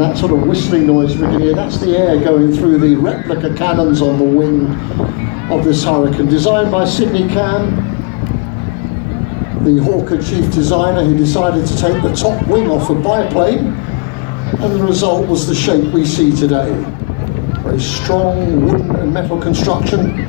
And that sort of whistling noise we can hear, that's the air going through the replica cannons on the wing of this Hurricane, designed by Sidney Cam, the Hawker chief designer, who decided to take the top wing off a biplane, and the result was the shape we see today. Very strong wooden and metal construction.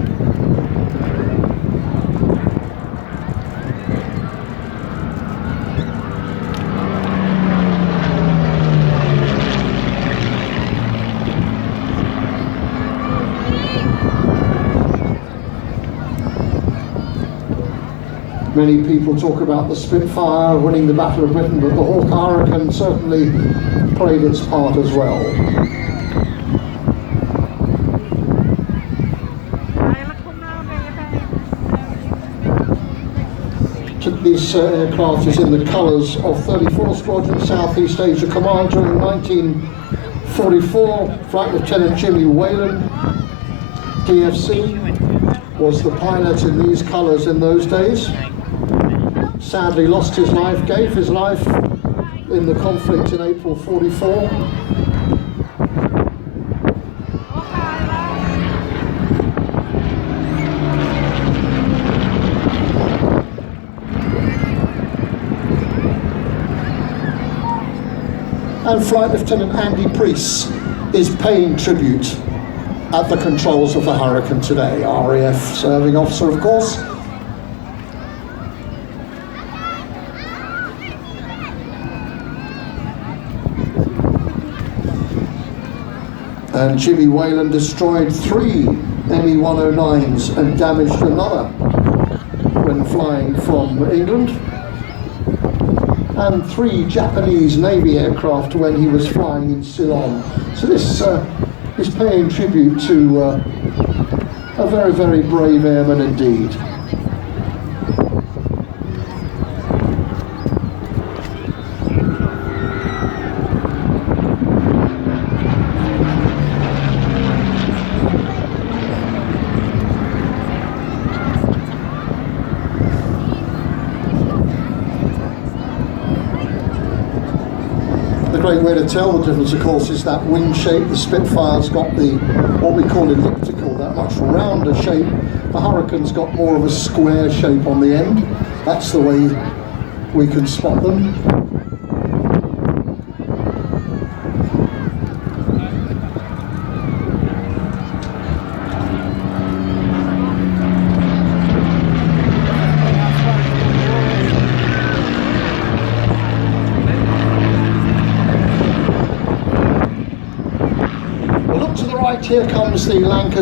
Many people talk about the Spitfire winning the Battle of Britain, but the Hawk Hurricane certainly played its part as well. This aircraft is in the colours of 34th Squadron South East Asia Command during 1944. Flight Lieutenant Jimmy Whalen, DFC, was the pilot in these colours in those days. Sadly lost his life, gave his life in the conflict in April 44. And Flight Lieutenant Andy Priest is paying tribute at the controls of the Hurricane today. RAF serving officer, of course. And Jimmy Whalen destroyed 3 ME-109s and damaged another when flying from England, and 3 Japanese Navy aircraft when he was flying in Ceylon. So this is paying tribute to a very, very brave airman indeed. The great way to tell the difference, of course, is that wing shape. The Spitfire's got the, what we call elliptical, that much rounder shape. The Hurricane's got more of a square shape on the end. That's the way we can spot them. Look to the right, here comes the Lancaster.